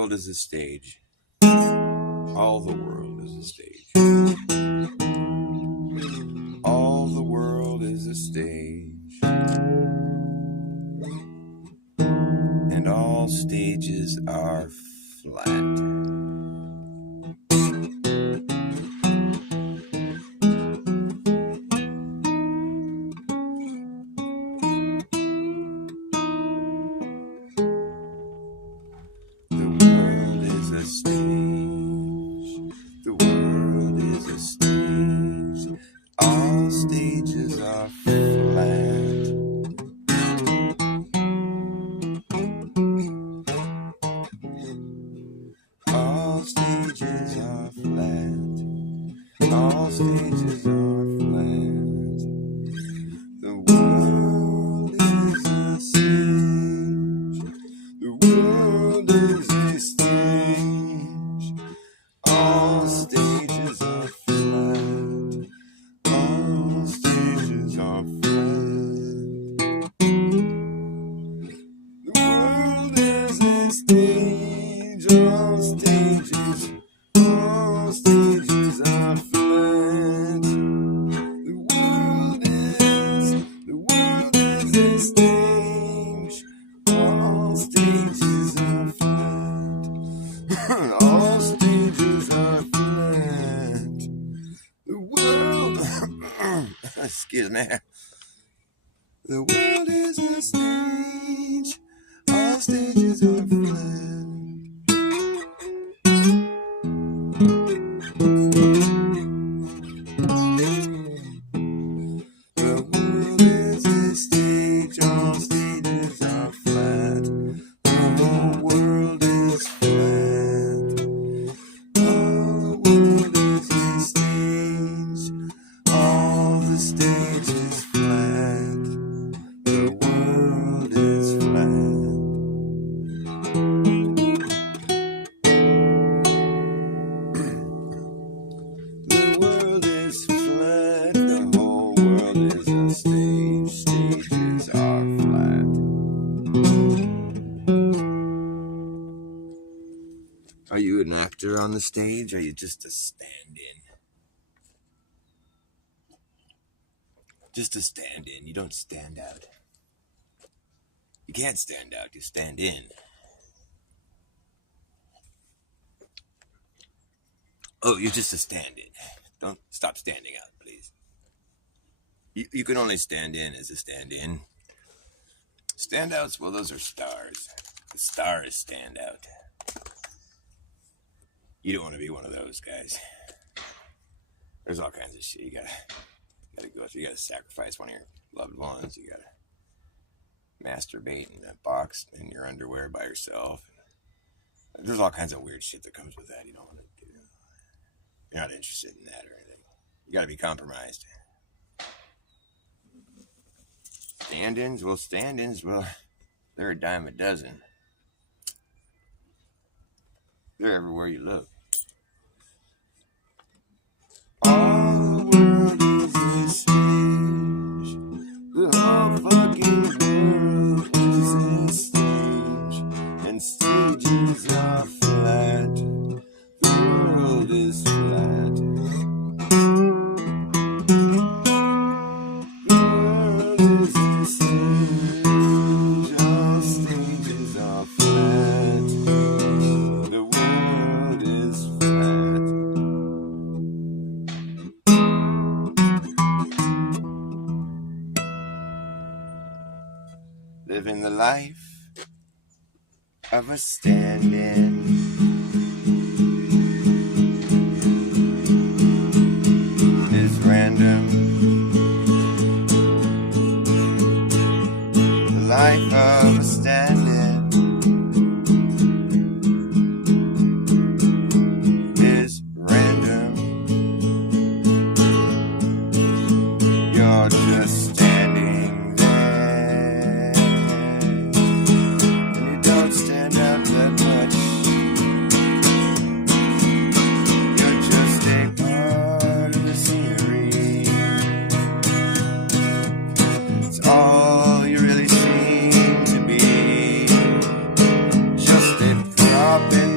world is a stage. All the world is a stage. All the world is a stage. And all stages are flat. The world is a stage. All stages are flat. All stages are flat. All stages are flat. The world is a stage. The world is a stage. All stages are flat. All stages are flat. The world is a stage. All stages are flat. The world is a stage. All stages are flat. All stages are flat. The world, excuse me. The world is a stage. All stages are flat. The world is a stage. All stages are flat. The whole world is flat. The world is a stage. All the stage is flat. The world is flat. The world is flat. The whole world is a stage. Stages are flat. Are you an actor on the stage, or are you just a stand-in? Just a stand-in. You don't stand out. You can't stand out. You stand in. Oh, you're just a stand-in. Don't stop standing out, please. You can only stand in as a stand-in. Standouts, well, those are stars. The stars stand out. You don't want to be one of those guys. There's all kinds of shit you gotta go through. You gotta sacrifice one of your loved ones. You gotta masturbate in a box in your underwear by yourself. There's all kinds of weird shit that comes with that. You don't want to do. You're not interested in that or anything. You gotta be compromised. Stand-ins, well, they're a dime a dozen. They're everywhere you look. All the world is a stage. The whole fucking world is a stage. And stages are flat. The world is flat. The world is a stage. All stages are flat. The world is flat. Living the life of a stand-in. Is random. The life of a stand-in is random. You're just standing there. And you don't stand out that much. You're just a part of the scenery. It's all you really seem to be. Just a prop in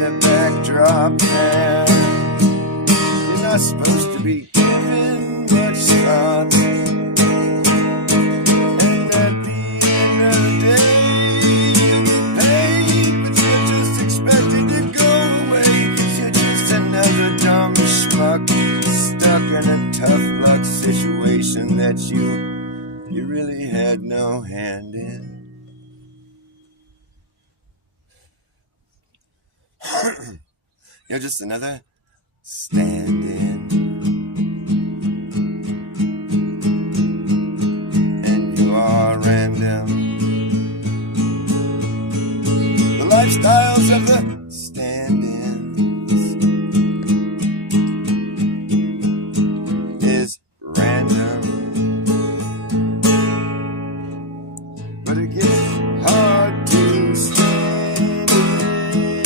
that you really had no hand in. You're just another stand-in, and you are random. The lifestyles of the stand-ins is random, but it gets hard to stand in.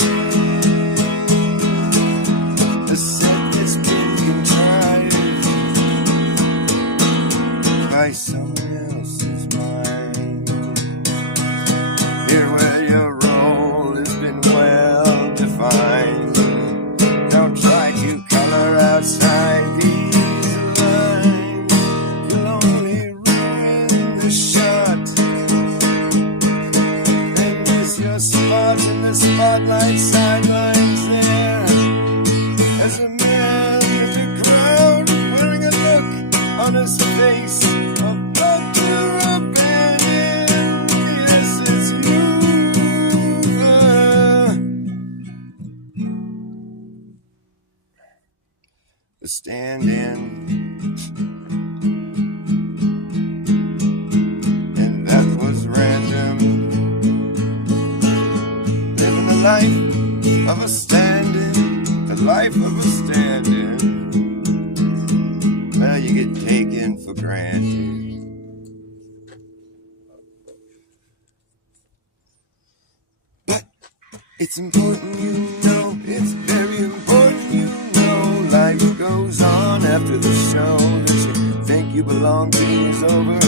The set that's been contrived by someone else's mind. Here where your role has been well defined. Don't try to color outside these lines. You'll only ruin the shot and miss your spot in the spotlight sidelines there. As a man in the crowd wearing a look on his face of utter abandon. Yes, it's you. The stand-in, and that was random. Living the life of a stand-in, the life of a stand-in. Well, you get taken for granted. But it's important you know, it's very important you know, life goes on after the show that you think you belong to is over.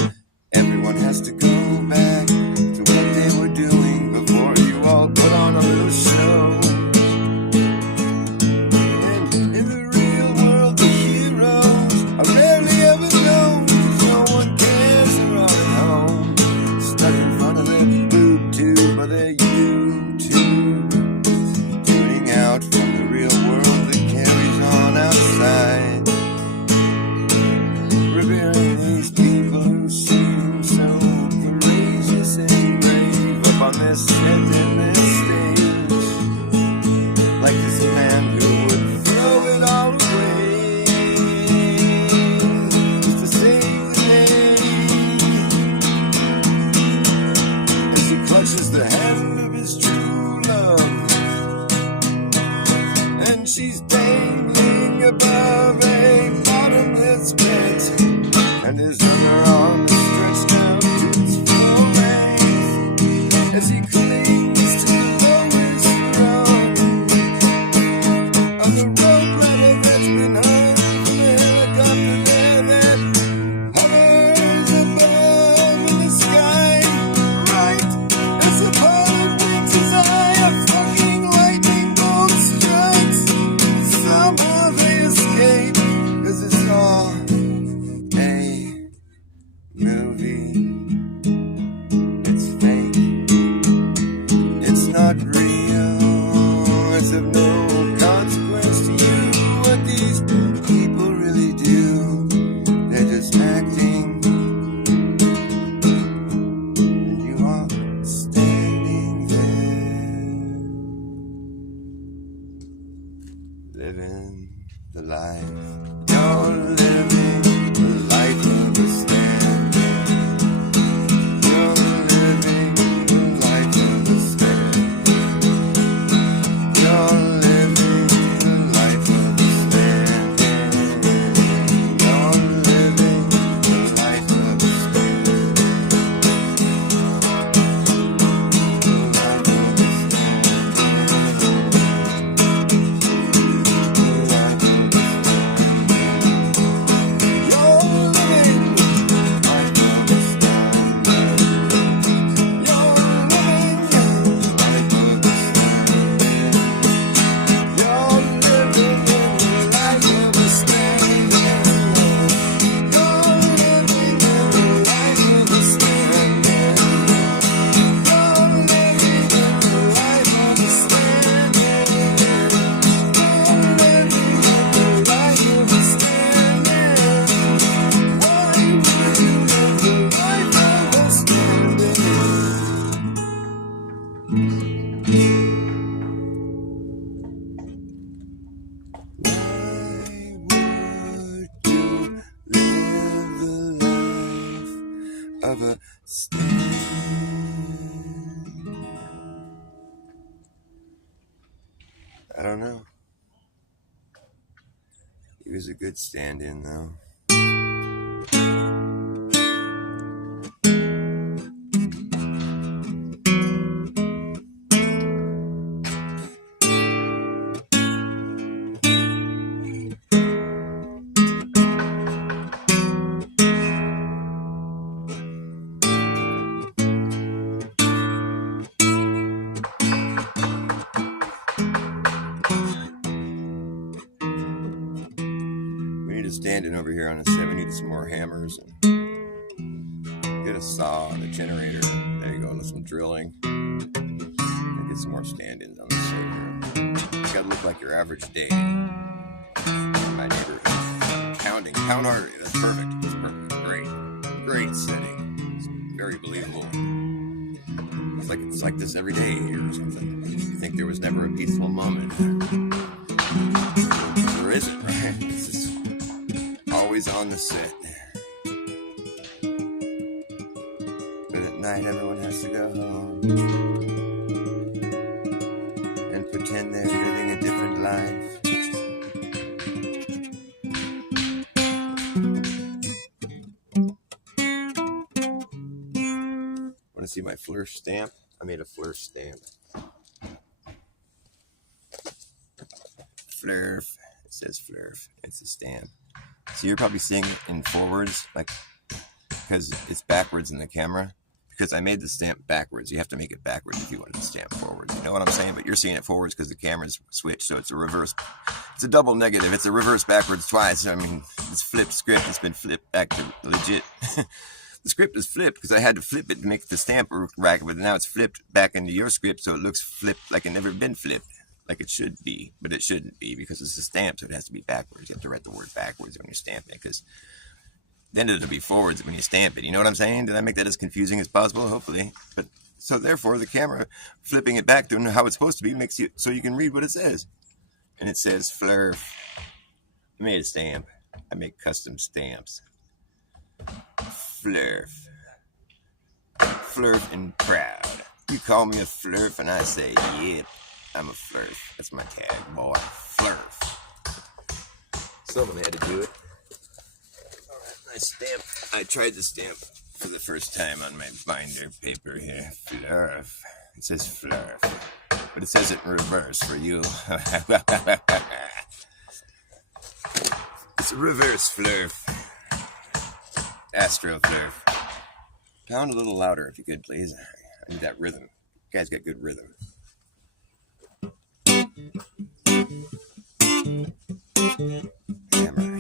Everyone has to go back to what they were doing before you all put on a little show. And in the real world, the heroes are rarely ever known, 'cause no one cares, they're all at home, stuck in front of their boob tube or their YouTube, tuning out from the real world that carries on outside, revering these people who seem so courageous and brave up on this set and this stage, like this man who would throw it all away just to save the day, as he clutches the hand of his true love, and she's dangling above a bottomless pit, and his underarm is stretched out to its full length as he clings to the lowest rung of the rope ladder that's been hung from the helicopter there that hovers above in the sky, right as the pilot winks his eye, a fucking lightning bolt strikes. Somehow they escape, 'cause it's all a movie. It's fake. of a stand. I don't know. He was a good stand-in, though. Standing over here on a 70 to some more hammers and get a saw and a generator. There you go, and some drilling. And get some more stand-ins on this side here. It's gotta look like your average day in my neighborhood. Pound harder. That's perfect. That's perfect. Great setting. It's very believable. It's like this every day here or something. You think there was never a peaceful moment. There isn't, right? It's just always on the set. But at night everyone has to go home and pretend they're living a different life. Want to see my flerf stamp? I made a flerf stamp. Flerf. It says flerf. It's a stamp. So you're probably seeing it in forwards, like, because it's backwards in the camera. Because I made the stamp backwards. You have to make it backwards if you want to stamp forwards. You know what I'm saying? But you're seeing it forwards because the camera's switched, so it's a reverse. It's a double negative. It's a reverse backwards twice. I mean, it's flipped script. It's been flipped back to legit. The script is flipped because I had to flip it to make the stamp rack, but now it's flipped back into your script, so it looks flipped like it never been flipped. Like it should be, but it shouldn't be because it's a stamp, so it has to be backwards. You have to write the word backwards when you stamp it, because then it'll be forwards when you stamp it. You know what I'm saying? Did I make that as confusing as possible? Hopefully. But so therefore, the camera flipping it back to how it's supposed to be makes you so you can read what it says. And it says flerf. I made a stamp. I make custom stamps. Flerf. Flerf and proud. You call me a flerf, and I say, yep. I'm a flerf. That's my tag, boy. Flerf. Someone had to do it. Alright, nice stamp. I tried to stamp for the first time on my binder paper here. Flerf. It says flerf. But it says it in reverse for you. It's a reverse flerf. Astro flerf. Pound a little louder if you could, please. I need that rhythm. You guys got good rhythm.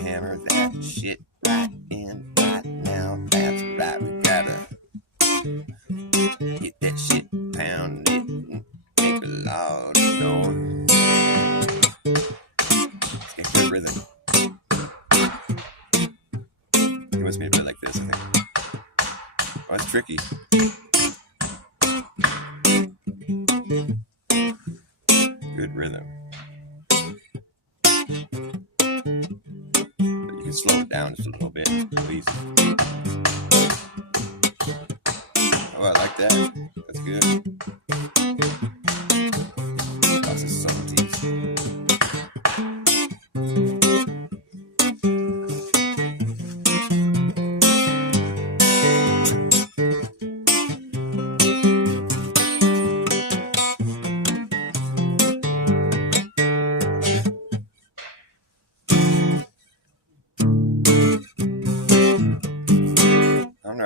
Hammer that shit right in right now. That's right, we gotta get that shit, pound it, and make a lot of noise. Let's get good rhythm. He wants me to play like this, I think. Oh, that's tricky. Good rhythm. Slow it down just a little bit, please. Oh, I like that. That's good. Lots of subtleties.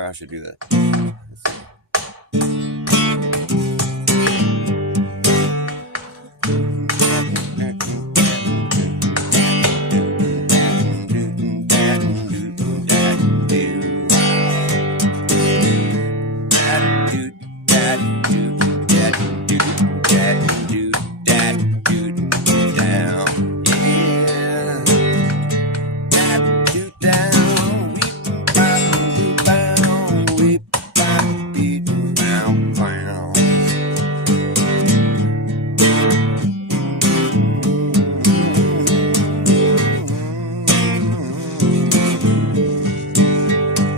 I should do that.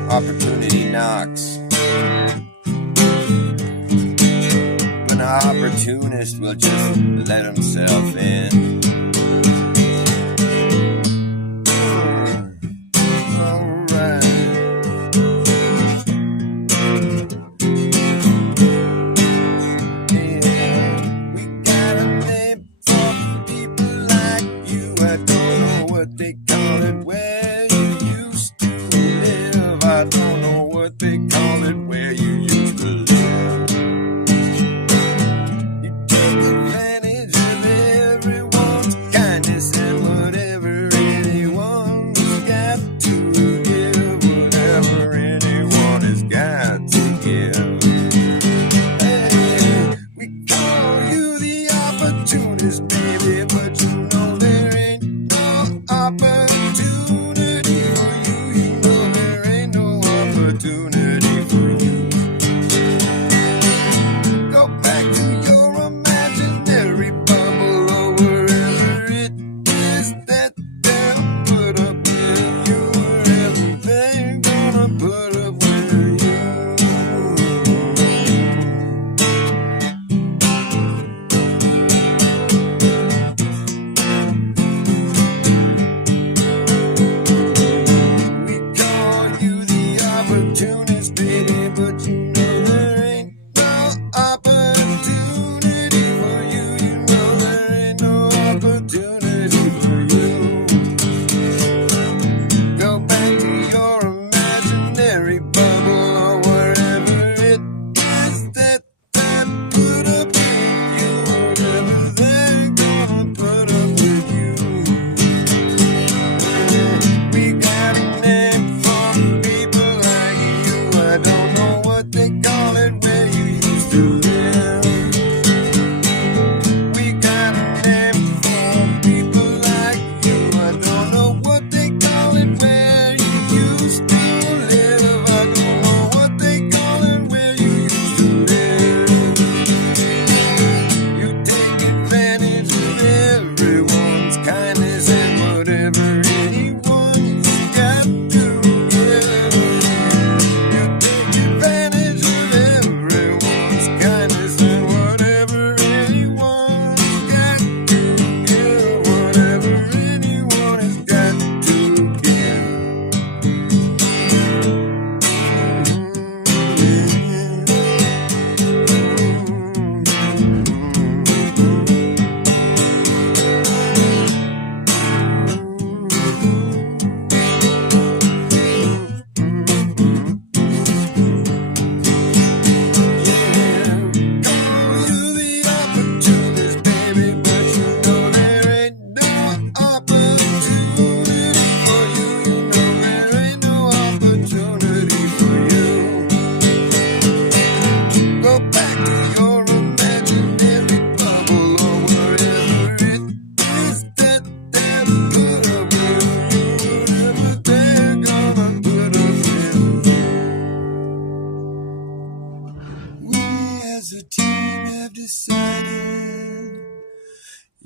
Opportunity knocks. An opportunist will just let himself in.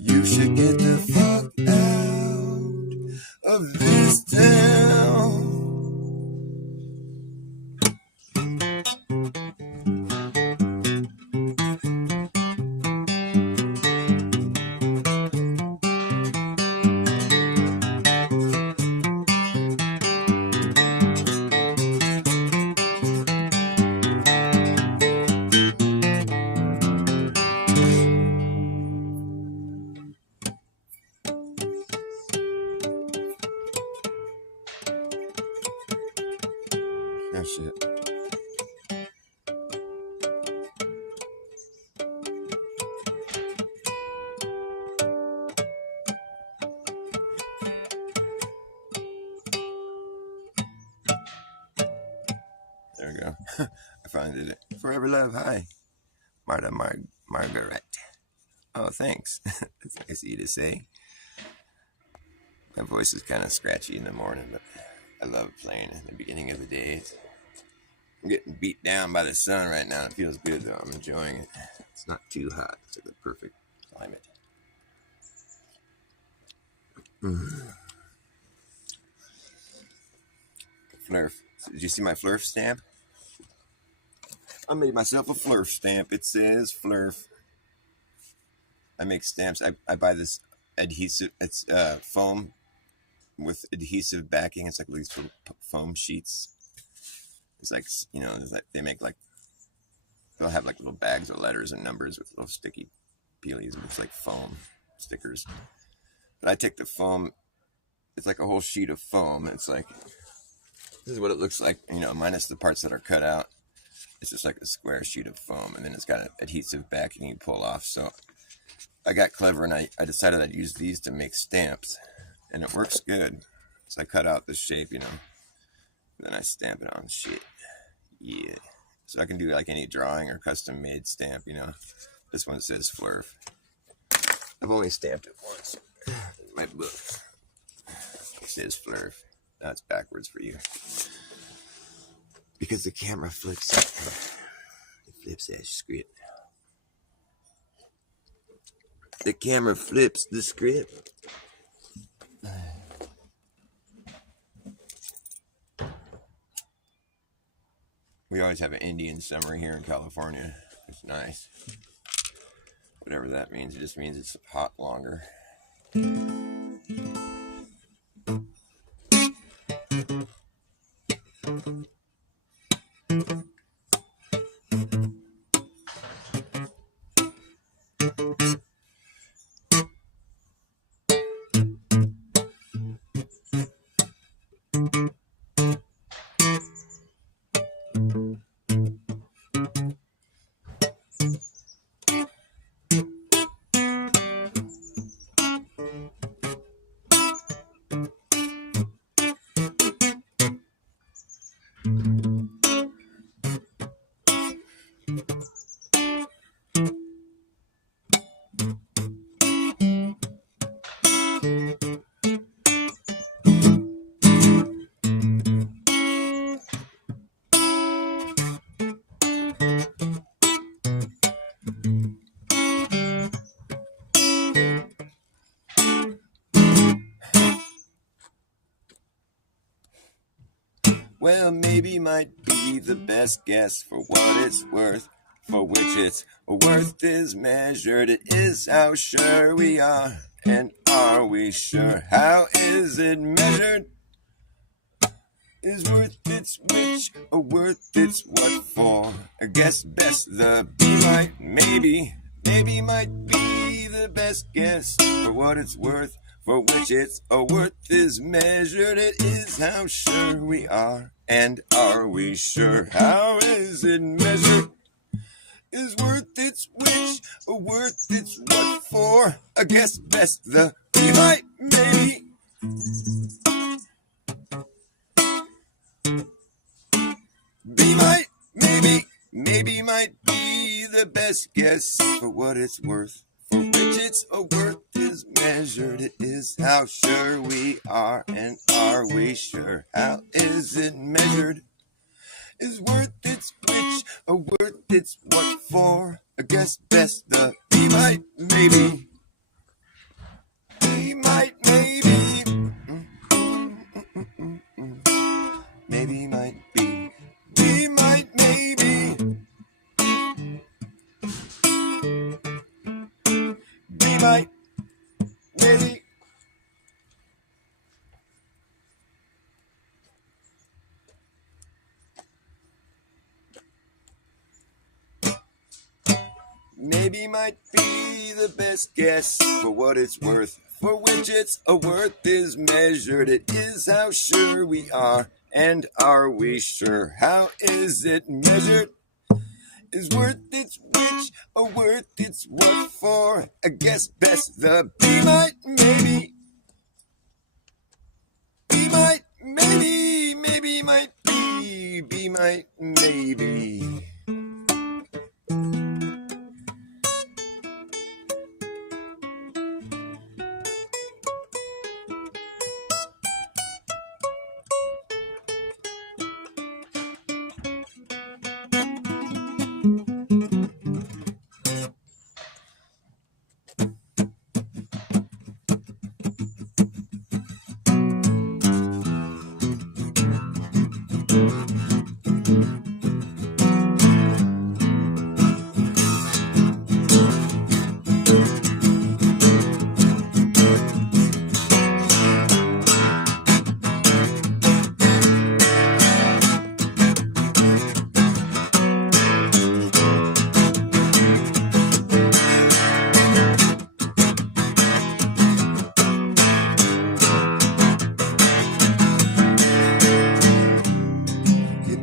You should get the fuck out of this town. Oh shit. There we go. I finally did it. Forever love, hi. Margaret. Oh, thanks. That's nice of you to say. My voice is kind of scratchy in the morning, but I love playing at the beginning of the day. I'm getting beat down by the sun right now. It feels good, though. I'm enjoying it. It's not too hot. It's the perfect climate. Flerf. Did you see my flerf stamp? I made myself a flerf stamp. It says flerf. I make stamps. I buy this adhesive. It's foam with adhesive backing. It's like these little foam sheets. It's like, you know, it's like they make like, they'll have like little bags of letters and numbers with little sticky peelies. It's like foam stickers. But I take the foam. It's like a whole sheet of foam. It's like, this is what it looks like, you know, minus the parts that are cut out. It's just like a square sheet of foam, and then it's got an adhesive backing you pull off. So I got clever, and I decided I'd use these to make stamps, and it works good. So I cut out the shape, you know, and then I stamp it on shit. Yeah. So I can do like any drawing or custom made stamp, you know. This one says flerf. I've only stamped it once in my book. It says flerf. That's backwards for you. Because the camera flips it. It flips that script. The camera flips the script. We always have an Indian summer here in California. It's nice. Whatever that means, it just means it's hot longer. Well, maybe might be the best guess for what it's worth, for which its worth is measured. It is how sure we are, and are we sure? How is it measured? Is worth its which, or worth its what for? I guess best the be might, maybe might be the best guess for what it's worth, for which its worth is measured. It is how sure we are, and are we sure? How is it measured? Is worth its which, or worth its what for? I guess best the be might, maybe. Be might, maybe might be the best guess for what it's worth, for which its worth is measured. It is how sure we are, and are we sure? How is it measured? Is worth its which, or worth its what for? I guess best the be might, maybe. Be might, maybe. Maybe might be. Be might, maybe. Be might, maybe. Maybe might be the best guess for what it's worth, for which its worth is measured. It is how sure we are, and are we sure? How is it measured? Is worth its which, or worth its what for? I guess best the be might, maybe. Be might, maybe might be. Be might, maybe.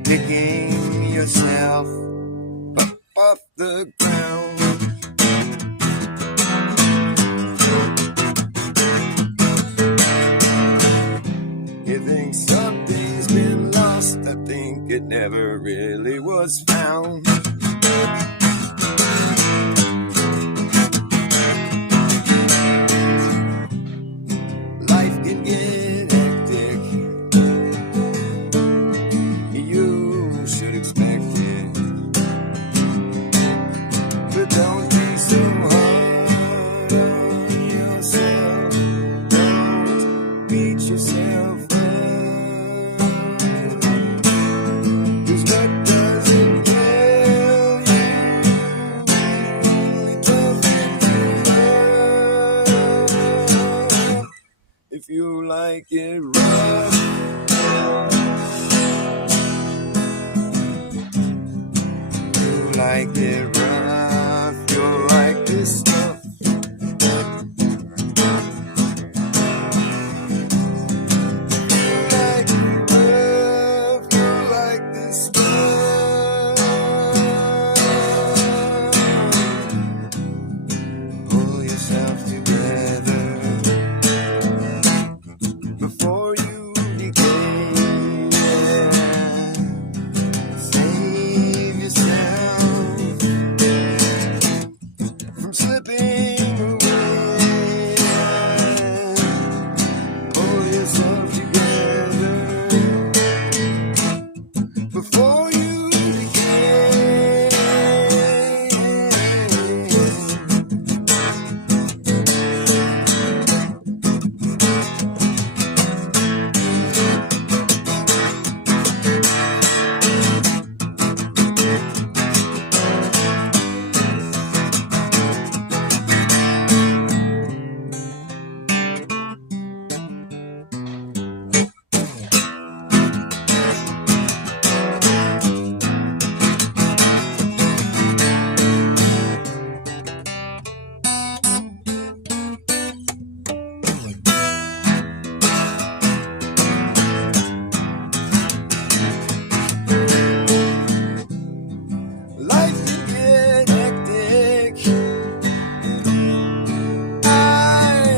picking yourself up off the ground. You think something's been lost, I think it never really was found. Life can get hectic, you should expect it, but don't be so hard on yourself, don't beat yourself up, 'cause what doesn't kill you only doesn't love. If you like it rough, you like it rough, you'll like this stuff. You like it rough, you like this stuff. Pull yourself together before you decay. Save yourself from slipping away. Pull yourself together before you decay. Life can get hectic, I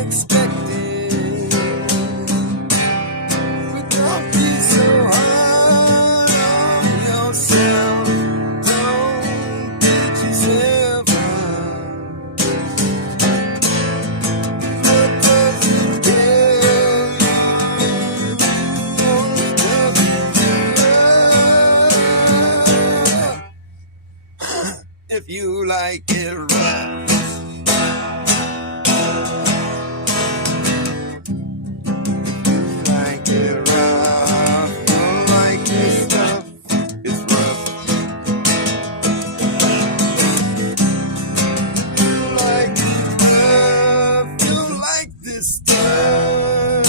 expect it, but don't be so hard on yourself, don't beat yourself up. What doesn't kill you only doesn't love. If you like it rough, you like it rough, you'll like this stuff. It's rough. You like it rough, you like this stuff.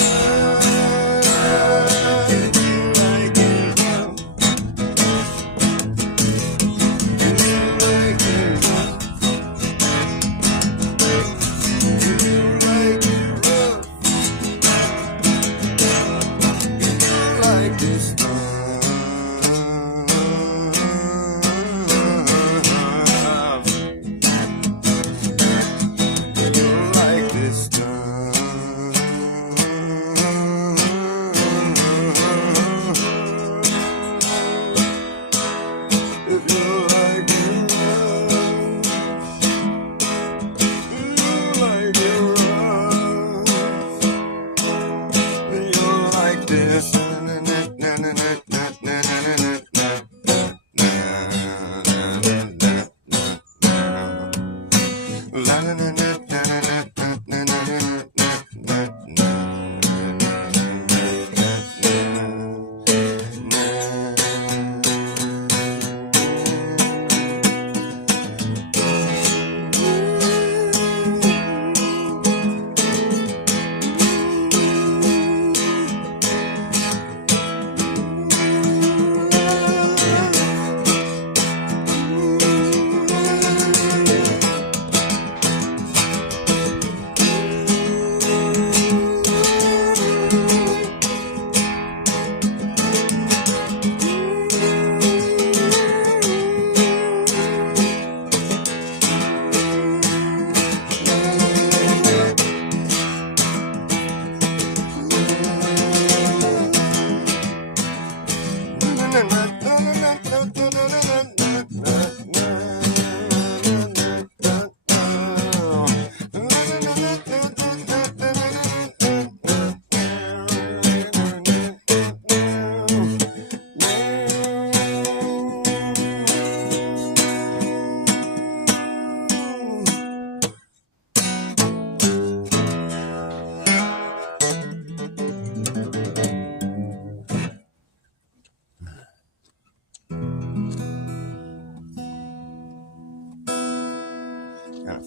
You like it rough. You like it rough.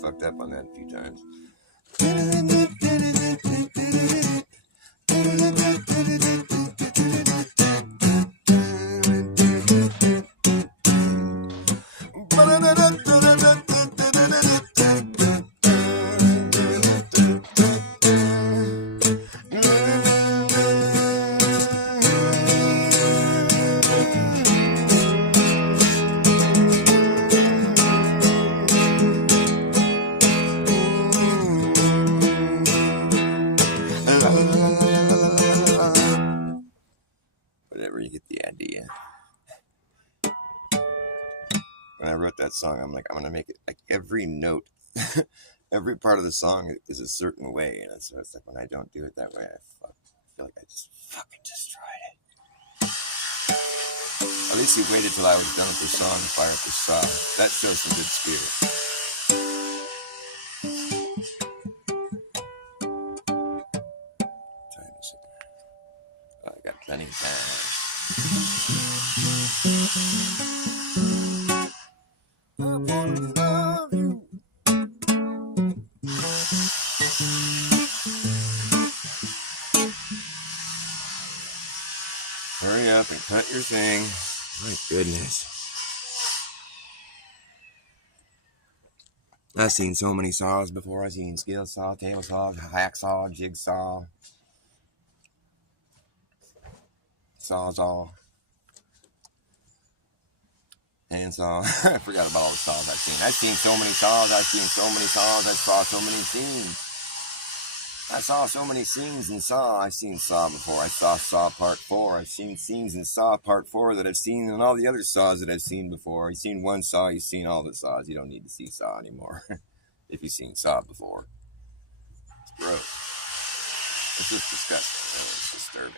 fucked up on that a few times. Whatever, you get the idea. When I wrote that song, I'm like, I'm gonna make it like every note, every part of the song is a certain way, and so it's like when I don't do it that way, I feel like I just fucking destroyed it. At least he waited till I was done with the song to fire up the saw. That shows some good spirit. Time is it? Oh, I got plenty of time. I wanna love you. Hurry up and cut your thing. My goodness. I've seen so many saws before. I've seen skill saw, table saw, hacksaw, jigsaw, sawzall, handsaw. I forgot about all the saws I've seen. I've seen so many saws. I've seen so many saws. I saw so many scenes. I saw so many scenes in Saw. I've seen Saw before. I saw Saw Part 4. I've seen scenes in Saw Part 4 that I've seen in all the other Saws that I've seen before. You've seen one Saw, you've seen all the Saws. You don't need to see Saw anymore if you've seen Saw before. It's gross. It's just disgusting. It's disturbing.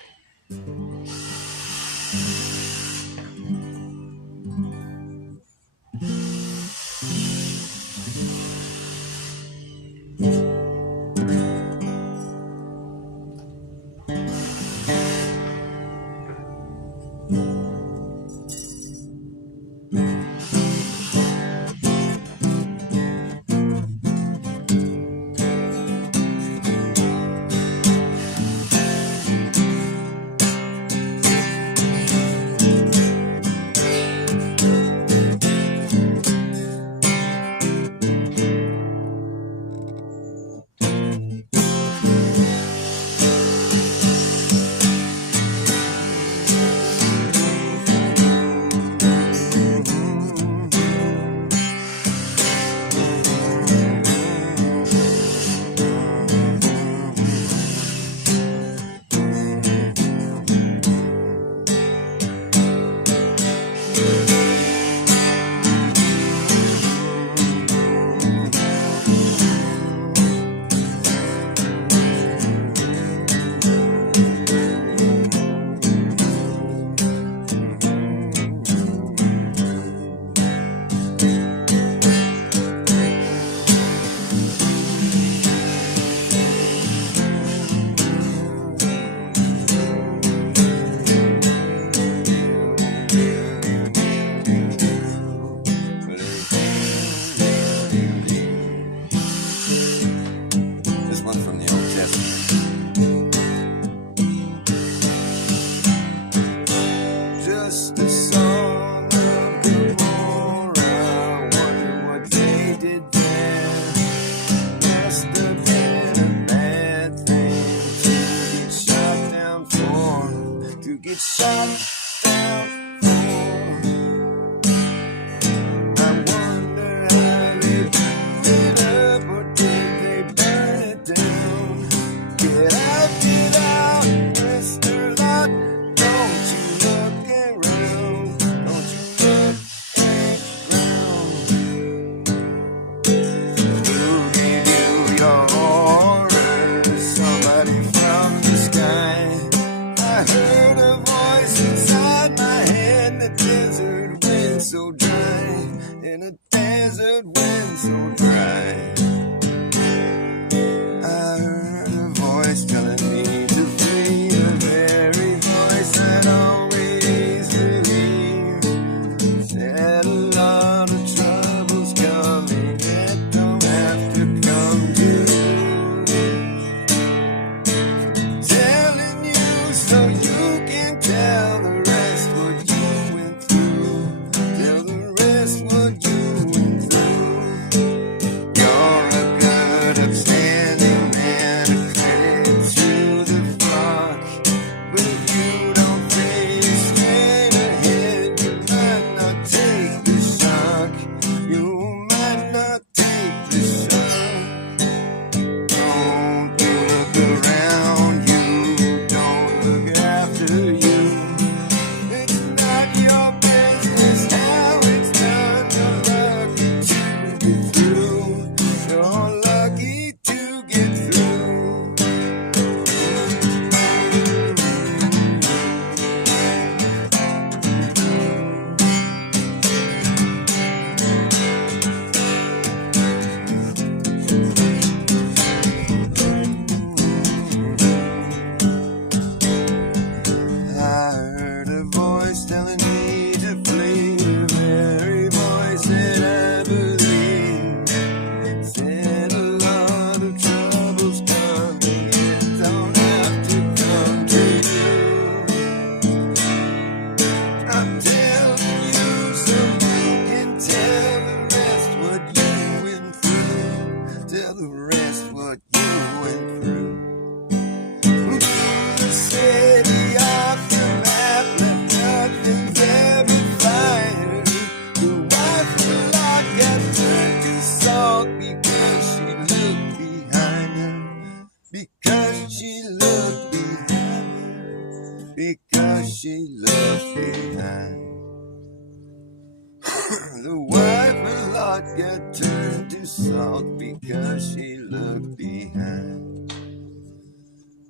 The wife of Lot got turned to salt because she looked behind.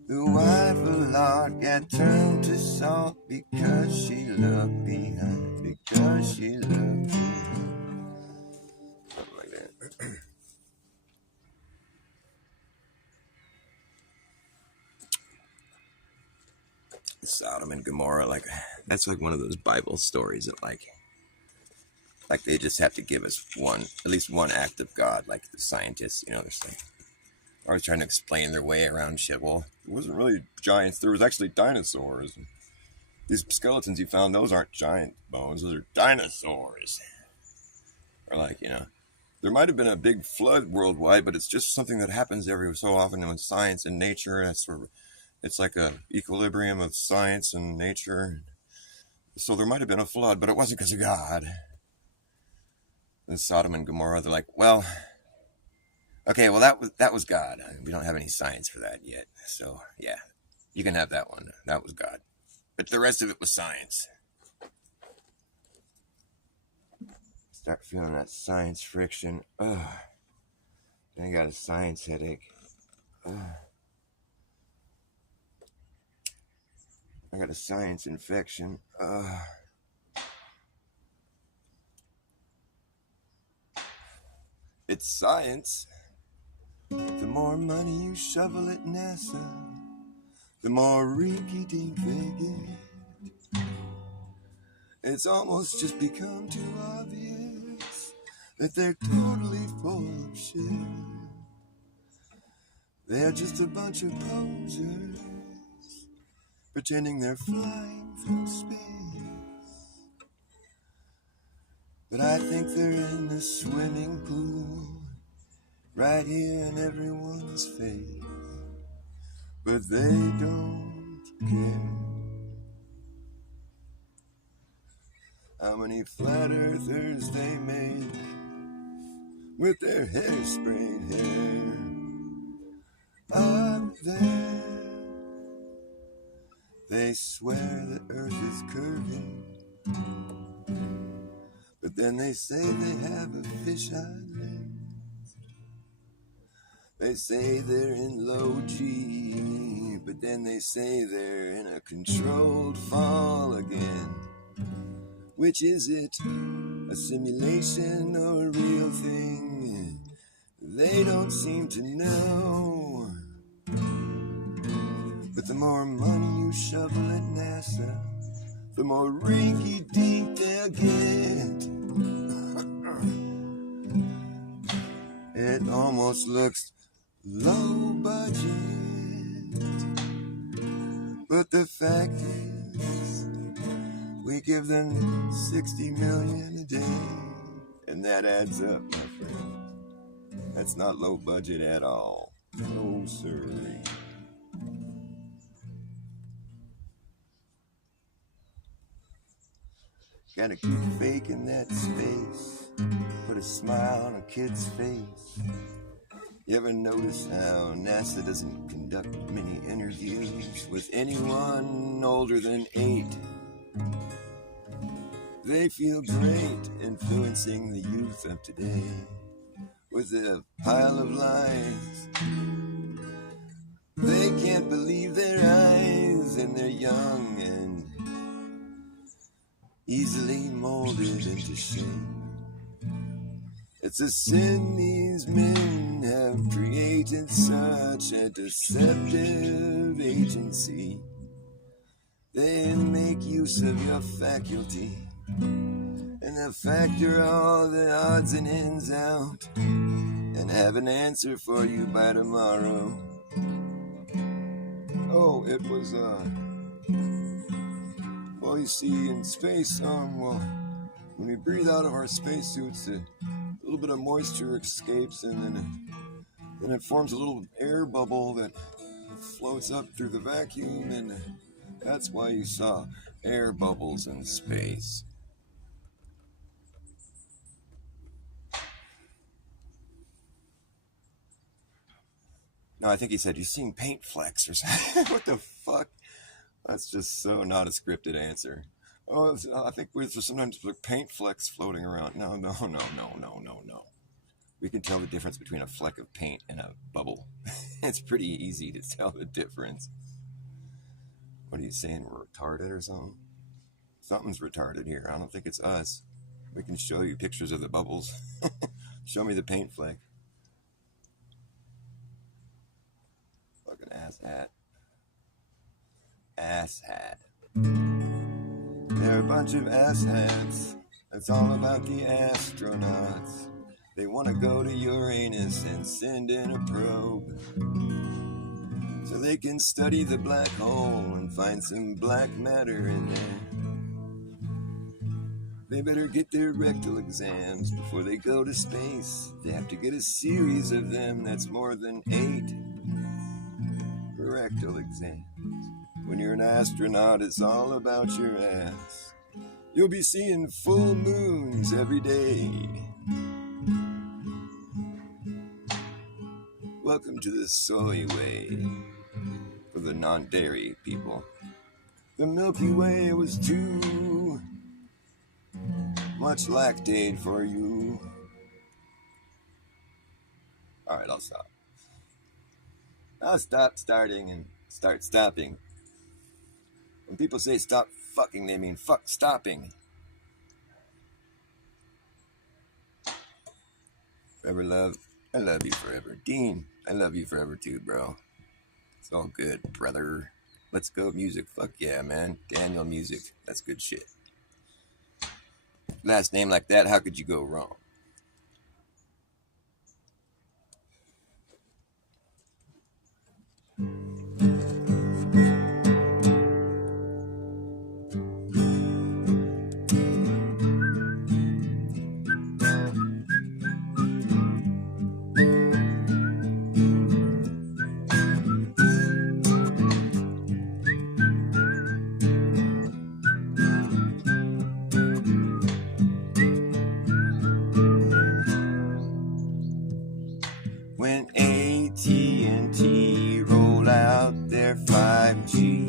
The wife of Lot got turned to salt because she looked behind. Because she looked behind. Something like that. Sodom and Gomorrah, like that's like one of those Bible stories that like they just have to give us at least one act of God, like the scientists, they're saying, always trying to explain their way around shit. Well, it wasn't really giants. There was actually dinosaurs. These skeletons you found, those aren't giant bones. Those are dinosaurs. Or like, there might have been a big flood worldwide, but it's just something that happens every so often in science and nature. And it's like a equilibrium of science and nature. So there might have been a flood, but it wasn't because of God. And Sodom and Gomorrah, they're like, well, okay, well that was God. We don't have any science for that yet. So yeah, you can have that one. That was God. But the rest of it was science. Start feeling that science friction. Ugh. I got a science headache. Ugh. I got a science infection. It's science. The more money you shovel at NASA, the more rinky-dink they get. It's almost just become too obvious that they're totally full of shit. They're just a bunch of posers pretending they're flying through space. But I think they're in a swimming pool right here in everyone's face. But they don't care. How many flat earthers they make with their hairspray hair up there. They swear the earth is curving, but then they say they have a fisheye lens. They say they're in low G, but then they say they're in a controlled fall again. Which is it? A simulation or a real thing? They don't seem to know. But the more money you shovel at NASA, the more rinky-dink they'll get. It almost looks low budget, but the fact is, we give them 60 million a day, and that adds up, my friend. That's not low budget at all. No, sirree. Gotta keep faking that space, put a smile on a kid's face. You ever notice how NASA doesn't conduct many interviews with anyone older than 8? They feel great influencing the youth of today with a pile of lies. They can't believe their eyes, and they're young and easily molded into shape. It's a sin these men have created such a deceptive agency. They make use of your faculty and they'll factor all the odds and ends out and have an answer for you by tomorrow. Oh, it was, well, you see, in space, well, when we breathe out of our spacesuits, a little bit of moisture escapes, and then it forms a little air bubble that floats up through the vacuum, and that's why you saw air bubbles in space. No, I think he said, you're seeing paint flecks or something. What the fuck? That's just so not a scripted answer. Oh, I think there's sometimes paint flecks floating around. No, no, no, no, no, no, no. We can tell the difference between a fleck of paint and a bubble. It's pretty easy to tell the difference. What are you saying? We're retarded or something? Something's retarded here. I don't think it's us. We can show you pictures of the bubbles. Show me the paint fleck. Fucking ass hat. Ass hat. They're a bunch of ass hats. It's all about the astronauts. They want to go to Uranus and send in a probe so they can study the black hole and find some black matter in there. They better get their rectal exams before they go to space. They have to get a series of them. That's more than 8 rectal exams. When you're an astronaut, it's all about your ass. You'll be seeing full moons every day. Welcome to the soy way for the non-dairy people. The Milky Way was too much lactate for you. All right, I'll stop. I'll stop starting and start stopping. When people say stop fucking, they mean fuck stopping. Forever love, I love you forever. Dean, I love you forever too, bro. It's all good, brother. Let's go music. Fuck yeah, man. Daniel Music. That's good shit. Last name like that, how could you go wrong? When AT&T rolled out their 5G,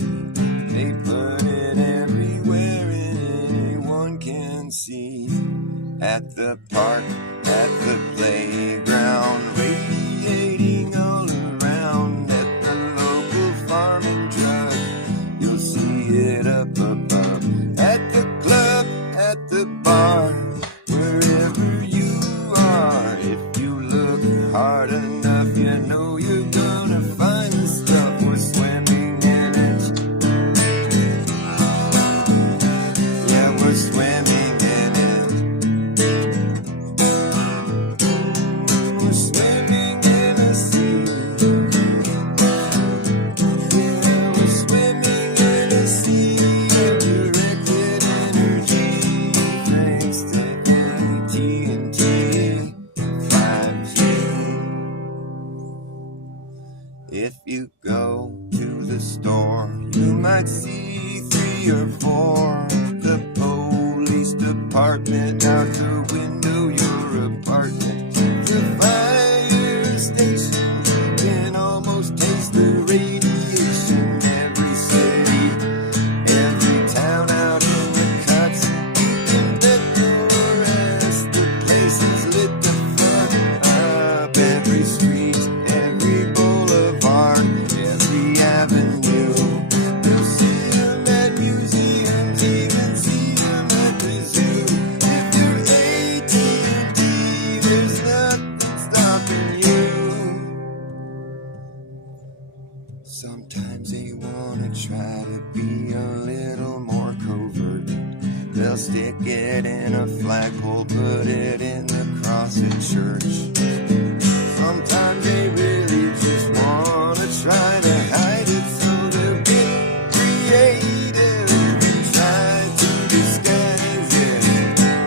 they put it everywhere and anyone can see. At the park, at the playground, radiating all around. At the local farming truck, you'll see it up above. At the club, at the bar, wherever you are, if you look hard enough, you know you're gonna find the stuff. We're swimming in it. Yeah, we're swimming in it. We're swimming in a sea. Yeah, we're swimming in a sea of directed energy. Thanks to AT&T 5G. If you go to the store, you might see 3 or 4. The police department out the window, your apartment. The fire station can almost taste the radiation. Every city, every town out in the cuts, you can bet your ass the place is lit the fuck up. Every street, every boulevard, every avenue. You'll see them at museums, even see them at the zoo. If you're AT&T, there's nothing stopping you. Sometimes they wanna try to be a little more covert. They'll stick it in a flagpole, put it in the cross at church. Sometimes they really just wanna try to hide it, so they'll get creative and try to disguise it.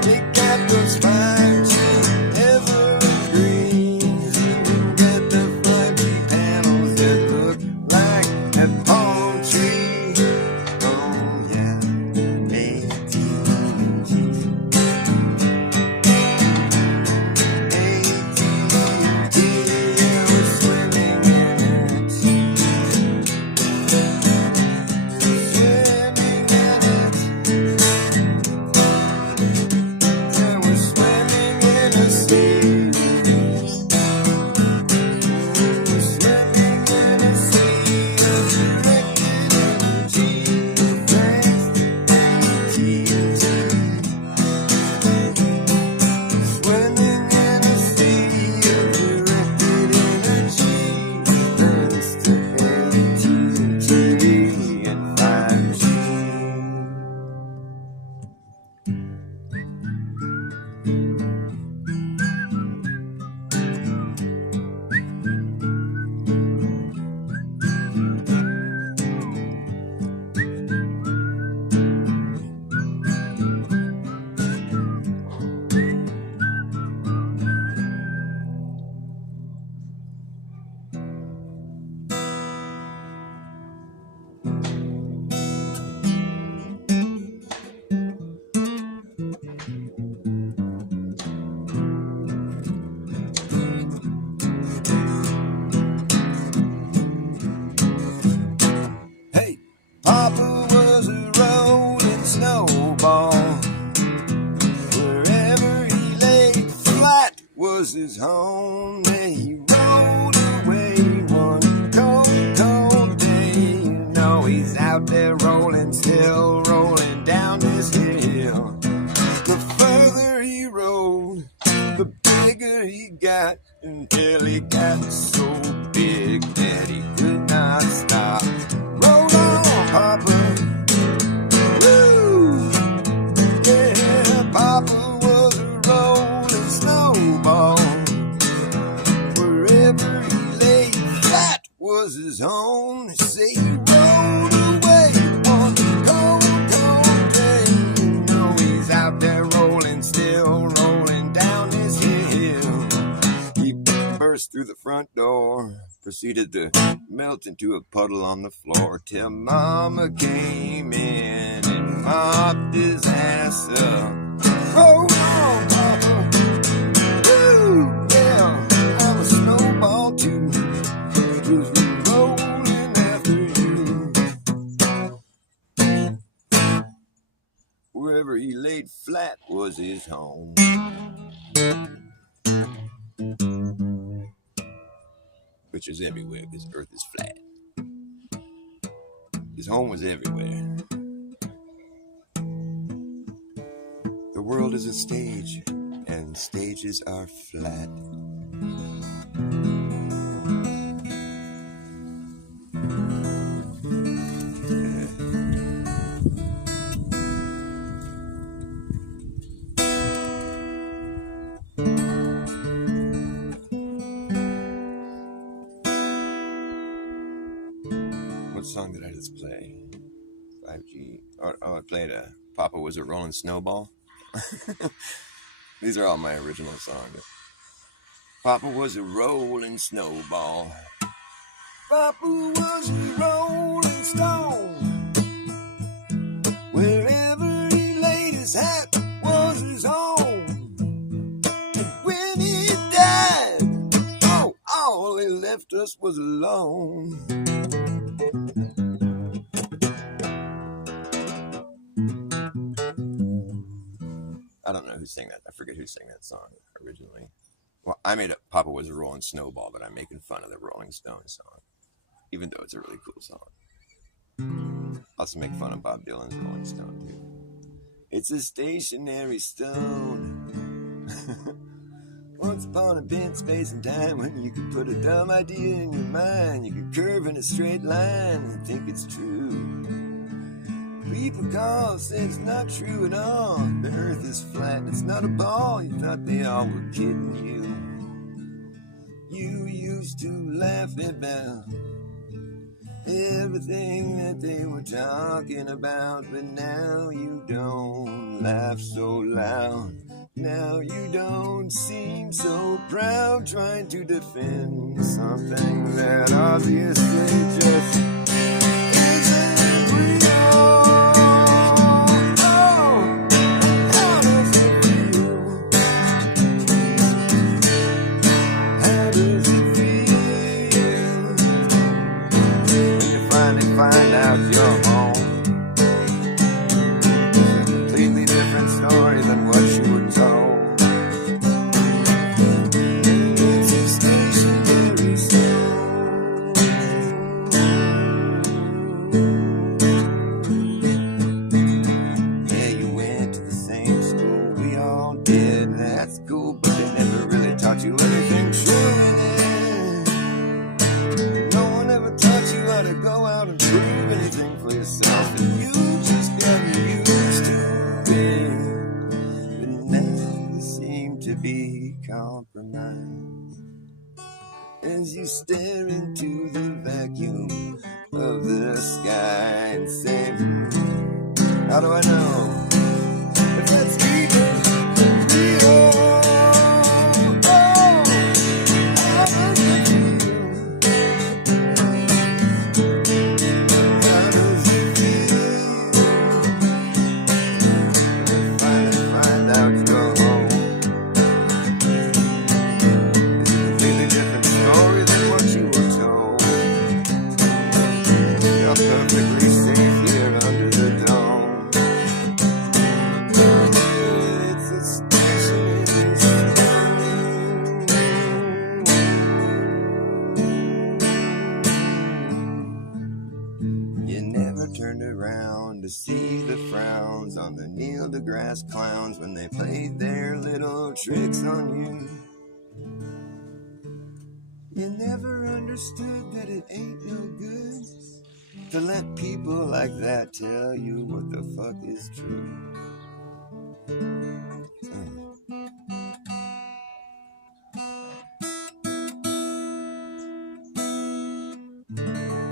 They got those 5G evergreens, and get the 5G panels that look like a palm tree. Oh yeah, AT&T. AT&T, yeah, we're swimming in it. his home. Then he rode away one cold, cold day. You know he's out there rolling, still rolling down this hill. The further he rode, the bigger he got, until he got so big that he could not stop. Roll on, Papa. Woo! Yeah, Papa was a rolling snowball. Wherever he lay flat was his home. They say he rode away on the cold, cold day. You know he's out there rolling, still rolling down this hill. He burst through the front door, proceeded to melt into a puddle on the floor, till Mama came in and mopped his ass up. Hold on, Papa. Woo, yeah, I'm a snowball too. Just rolling after you. Wherever he laid flat was his home. Which is everywhere, because Earth is flat. His home was everywhere. The world is a stage, and stages are flat. What song did I just play? 5G. Oh, I played Papa Was a Rolling Snowball. These are all my original songs. Papa was a rolling snowball. Papa was a rolling stone. Wherever he laid his hat was his home. And when he died, oh, all he left us was alone. I don't know who sang that. I forget who sang that song originally. Well, I made it Papa Was a Rolling Snowball, but I'm making fun of the Rolling Stones song, even though it's a really cool song. I also make fun of Bob Dylan's Rolling Stone, too. It's a stationary stone. Once upon a bent space and time when you could put a dumb idea in your mind, you could curve in a straight line and think it's true. People call, say it's not true at all. The earth is flat, it's not a ball. You thought they all were kidding you. You used to laugh about everything that they were talking about, but now you don't laugh so loud. Now you don't seem so proud, trying to defend something that obviously just isn't real. Find out you're home. It's a completely different story than what you were told. It's a stationary stone. Yeah, you went to the same school we all did. That's cool, but they never really taught you anything true in it. No one ever taught you how to go out and prove anything for yourself, and you just got used to it. But now you seem to be compromised as you stare into the vacuum of the sky and say, how do I know if that's even real? Perfectly safe here under the dome. grass clowns when they played their little tricks on you. You never understood that it ain't no good to let people like that tell you what the fuck is true.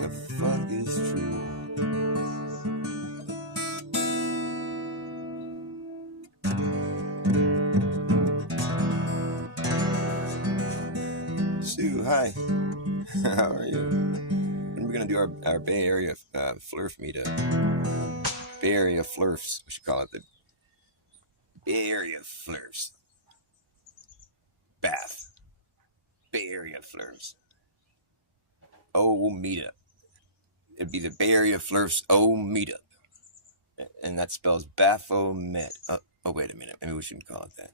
The fuck is true. Sue, hi. How are you? When we're gonna do our Bay Area flerf meetup. Bay Area flerfs, we should call it the Bay Area flerfs. Bath. Bay Area flerfs. Oh, meetup. It'd be the Bay Area flerfs meetup. And that spells Baphomet. Oh, wait a minute. Maybe we shouldn't call it that.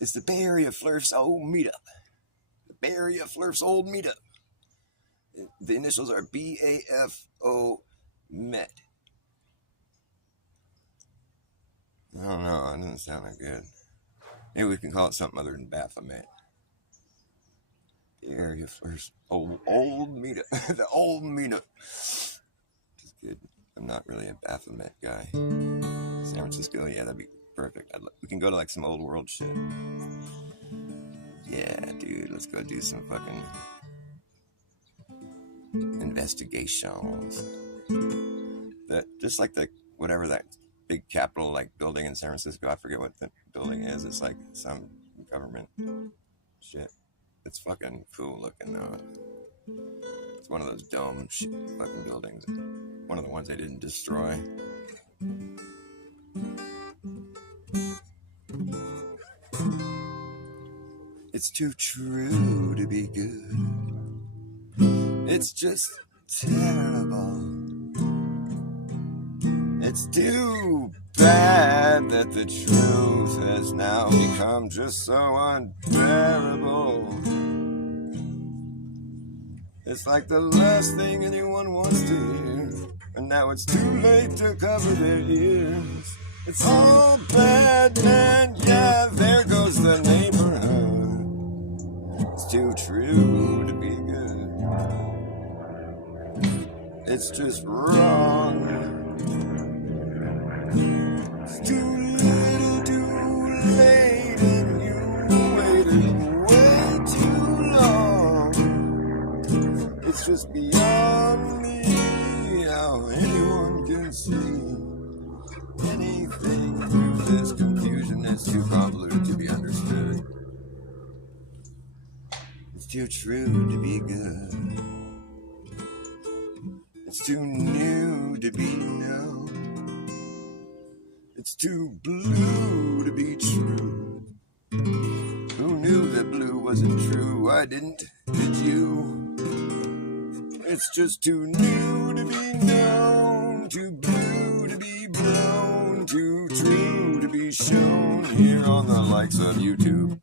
It's the Bay Area flerfs meetup. The Bay Area flerfs meetup. The initials are BAFO Met. I don't know. It doesn't sound that good. Maybe we can call it something other than Baphomet. The area flerfs old meetup. The old meetup. Just good. I'm not really a Baphomet guy. San Francisco, yeah, that'd be perfect. We can go to like some old world shit. Yeah, dude, let's go do some fucking investigations. That just like the whatever that big Capitol like building in San Francisco. I forget what the building is. It's like some government shit. It's fucking cool looking though. It's one of those dome shit fucking buildings. One of the ones they didn't destroy. It's too true to be good. It's just terrible. It's too bad that the truth has now become just so unbearable. It's like the last thing anyone wants to hear, and now it's too late to cover their ears. It's all bad, man, yeah, there goes the neighborhood. It's too true to be good. It's just wrong. It's too little, too late, and you waited way too long. It's just beyond me how anyone can see anything through this confusion. It's too convoluted to be understood. It's too true to be good. It's too new to be known. It's too blue to be true. Who knew that blue wasn't true? I didn't, did you? It's just too new to be known, too blue to be blown, too true to be shown here on the likes of YouTube.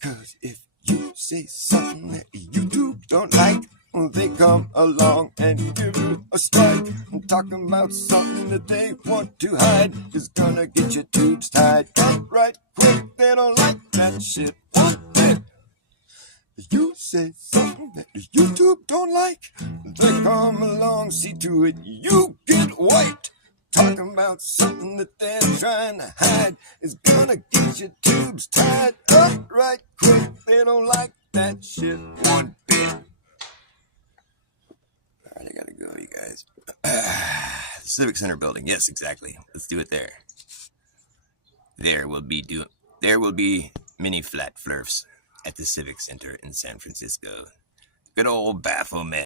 'Cause if you say something that YouTube don't like, they come along and give you a strike. And talking about something that they want to hide is gonna get your tubes tied up right quick. They don't like that shit one bit. You say something that YouTube don't like, they come along, see to it you get wiped. Talking about something that they're trying to hide is gonna get your tubes tied up right quick. They don't like that shit one bit. Alright, I gotta go, you guys. The Civic Center building, yes, exactly. Let's do it there. There will be mini flat flerfs at the Civic Center in San Francisco. Good old Baphomet.